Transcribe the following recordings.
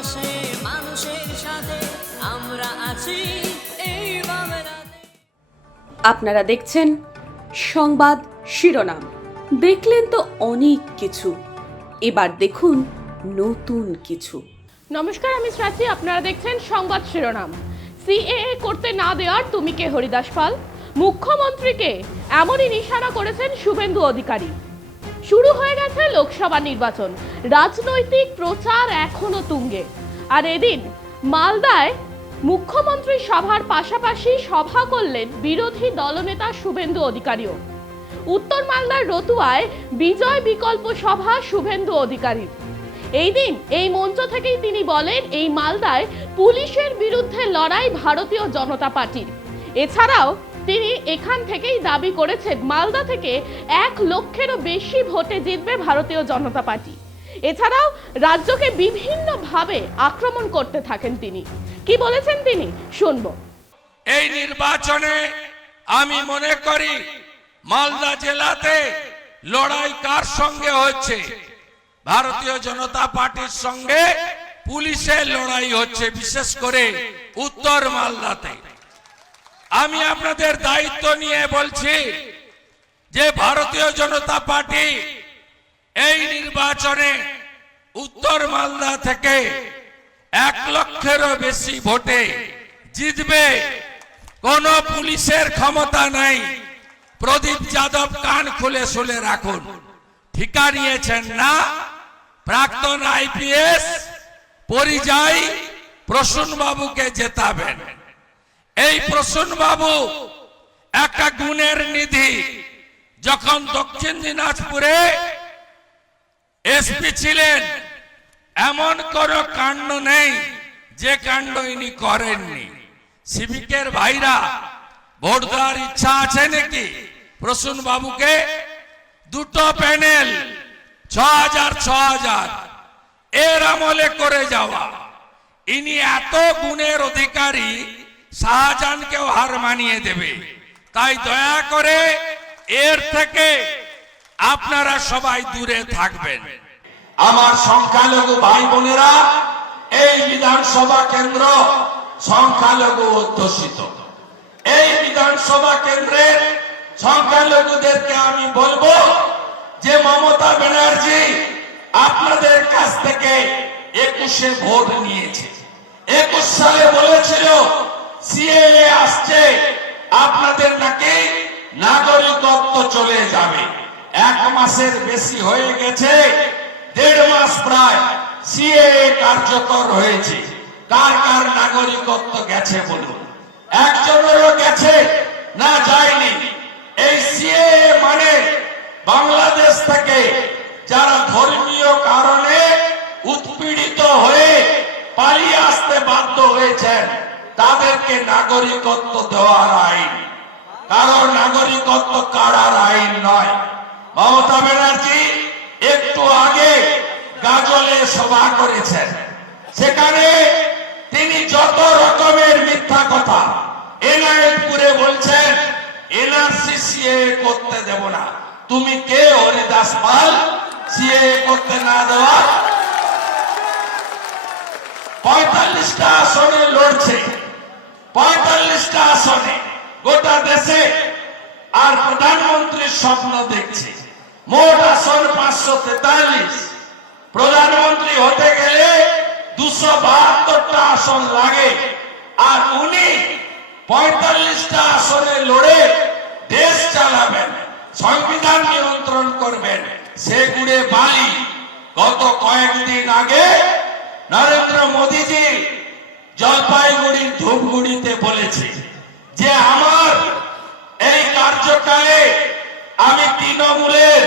পাশে মানুষের সাথে আমরা আছি এই বাংলাতে। আপনারা দেখছেন সংবাদ শিরোনাম। দেখলেন তো অনেক কিছু, এবার দেখুন নতুন কিছু। নমস্কার, আমি শ্রাচি। আপনারা দেখছেন সংবাদ শিরোনাম। সিএএ করতে না দেওয়ার তুমি কে হরিদাস পাল? মুখ্যমন্ত্রীকে এমনই নিশানা করেছেন শুভেন্দু অধিকারী। শুরু হয়ে গেছে লোকসভা নির্বাচন, রাজনৈতিক প্রচার এখনো তুঙ্গে। আর এদিন মালদায় মুখ্যমন্ত্রী সভার পাশাপাশি সভা করলেন বিরোধী দলনেতা শুভেন্দু অধিকারীও। উত্তর মালদার রতুয়ায় বিজয় বিকল্প সভা শুভেন্দু অধিকারীর। এই দিন এই মঞ্চ থেকেই তিনি বলেন, এই মালদায় পুলিশের বিরুদ্ধে লড়াই ভারতীয় জনতা পার্টির। এছাড়াও তিনি এখান থেকেই দাবি করেছেন মালদা থেকে 1 লক্ষেরও বেশি ভোটে জিতবে ভারতীয় জনতা পার্টি। এছাড়াও রাজ্যকে বিভিন্নভাবে আক্রমণ করতে থাকেন তিনি। কি বলেছেন তিনি শুনবো। এই নির্বাচনে আমি মনে করি মালদা জেলাতে লড়াই কার সঙ্গে হচ্ছে? ভারতীয় জনতা পার্টির সঙ্গে পুলিশের লড়াই হচ্ছে, বিশেষ করে উত্তর মালদাতে। আমি আপনাদের দায়িত্ব নিয়ে বলছি যে ভারতীয় জনতা পার্টি এই নির্বাচনে উত্তর মালদা থেকে 1 লক্ষেরও বেশি ভোটে জিতবে। কোন পুলিশের ক্ষমতা নাই। প্রদীপ যাদব কান খুলে শুনে রাখুন। ঠিকা নিয়েছেন না? প্রাক্তন আইপিএস পরিযায়ী প্রসূন বাবুকে জেতাবেন। এই প্রসূন বাবু একটা গুণের নিধি। যখন দক্ষিণ দিনাজপুরে এসপি ছিলেন, এমন কোন কাণ্ড নেই যে কাণ্ড ইনি করেননি। সিভিকের ভাইরা ভোট দেওয়ার ইচ্ছা আছে নাকি প্রসূন বাবুকে? 2টো প্যানেল 6000 এর আমলে করে যাওয়া। ইনি এত গুণের অধিকারী, শাহজাহানকেও হার মানিয়ে দেবে। তাই দয়া করে এর থেকে আপনারা সবাই দূরে থাকবেন। আমার সংখ্যালঘু ভাই বোনেরা, এই বিধানসভা কেন্দ্র সংখ্যালঘু অধ্যুষিত। এই বিধানসভা কেন্দ্রের সংখ্যালঘুদেরকে আমি বলবো যে মমতা ব্যানার্জি আপনাদের কাছ থেকে 21-এ ভোট নিয়েছে। 21 সালে বলেছিল সিএএ আসছে, আপনাদের নাকি নাগরিকত্ব চলে যাবে। 1 মাসের বেশি হয়ে গেছে, 1.5 মাস প্রায় সিএএ কার্যকর হয়েছে। কার কার নাগরিকত্ব গেছে বলুন? একজনেরও গেছে না? যায়নি। এই সিএএ মানে বাংলাদেশ থেকে যারা ধর্মীয় কারণে উৎপীড়িত হয়ে পালিয়ে আসতে বাধ্য হয়েছেন তাদেরকে নাগরিকত্ব দেওয়ার আইন, কারণ নাগরিকত্ব কাড়ার আইন নয়। মমতা ব্যানার্জি একটু আগে গাজলে সভা করেছেন, সেখানে তিনি যত রকমের মিথ্যা কথা এনআইপুরে বলছেন, এনআরসি সিএএ করতে দেব না। তুমি কে হরিদাস পাল সিএএ করতে না দেওয়া? 45টা আসনে লড়ছে, 45টা আসনে গোটা দেশে। আর প্রধানমন্ত্রীর স্বপ্ন দেখছে। মোট আসন 543। প্রধানমন্ত্রী হতে গেলে 272টা আসন লাগে। আর উনি 45টা আসনে লড়ে দেশ চালাবেন, সংবিধান নিয়ন্ত্রণ করবেন। সেগুড়ে বালি। গত কয়েকদিন আগে নরেন্দ্র মোদীজি জলপাইগুড়ির ধূপগুড়িতে বলেছে যে আমার এই কার্যকালে আমি তৃণমূলের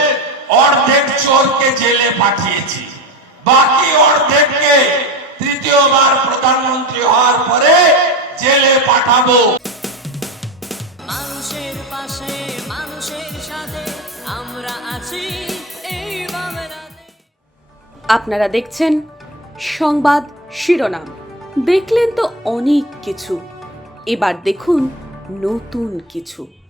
অর্ধেক চোরকে জেলে পাঠিয়েছি, বাকি অর্ধেককে তৃতীয়বার প্রধানমন্ত্রী হওয়ার পরে জেলে পাঠাবো। মানুষের পাশে মানুষের সাথে আমরা আছি এই বাংলাতে। আপনারা দেখছেন সংবাদ শিরোনাম। দেখলেন তো অনেক কিছু, এবার দেখুন নতুন কিছু।